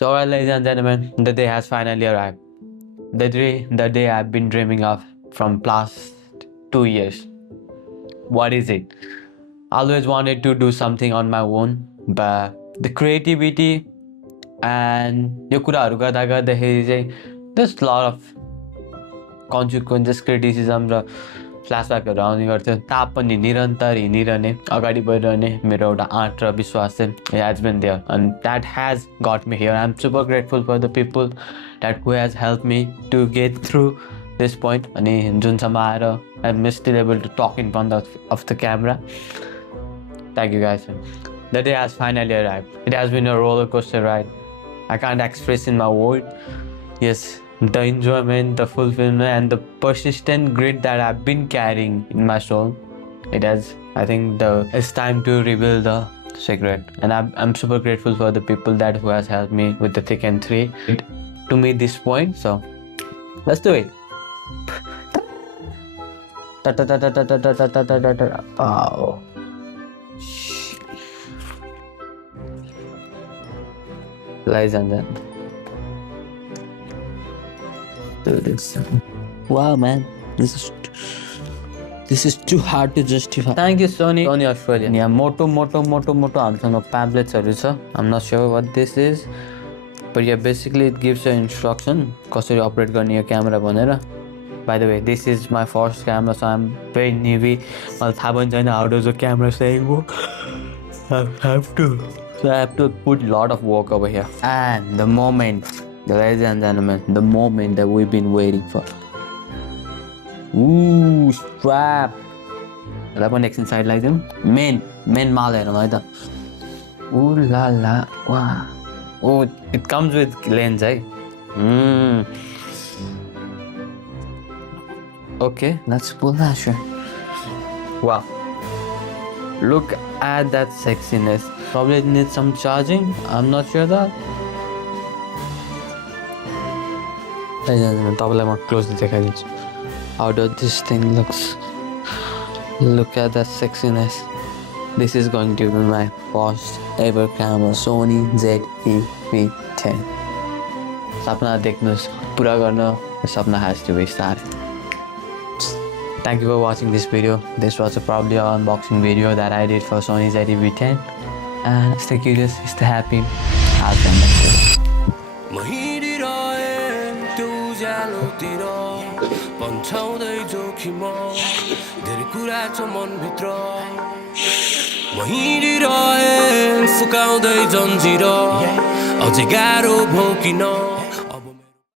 So alright, ladies and gentlemen, the day has finally arrived. The day I've been dreaming of from past 2 years. What is it? I always wanted to do something on my own, but the creativity and यो कुराहरू गर्दा गर्दाखेरि चाहिँ there's a lot of consequences, criticism र फ्ल्यासब्याकहरू आउने गर्थ्यो तापनि निरन्तर हिँडिरहने अगाडि बढिरहने मेरो एउटा आँट र विश्वास चाहिँ it has been there and that has got me here. I'm super grateful for the people that who has helped me to get through this point अनि जुनसम्म आएर I'm still able to talk in front of the camera. Thank you guys. The day has finally arrived. It has been a roller coaster ride. I can't express in my word. Yes, the enjoyment, the fulfillment, and the persistent grit that I've been carrying in my soul. I think it's time to reveal the secret. And I'm super grateful for the people who has helped me with the thick and thin to meet this point. So let's do it. Oh. Ladies and gentlemen. Do this. Wow, man, this is too hard to justify. Thank you, Sony Australia. Yeah, moto hamसँग pamphletsहरु छ. I'm not sure what this is, but yeah, basically it gives you instruction कसरी operate गर्ने यो camera भनेर. By the way, this is my first camera, so I'm very newbie. मलाई थाहा पनि छैन how does a camera saying work. So I have to put a lot of work over here. And the moment, ladies and gentlemen, the moment that we've been waiting for. Ooh, strap. That one next inside like them. Main mall like that. Ooh la la, wow. Oh, it comes with lens, eh? Okay, let's pull that shit. Wow. Look at that sexiness. Probably needs some charging. I'm not sure that. How does this thing looks? Look at that sexiness. This is going to be my first ever camera, Sony ZV-10. Sapna dekhnus, pura garna, sapna has to be started. Thank you for watching this video. This was probably an unboxing video that I did for Sony ZV-10. And stay curious, stay happy. I'll come back to it. सुकाउँदै जन्जिर अझै गाह्रो भोकिन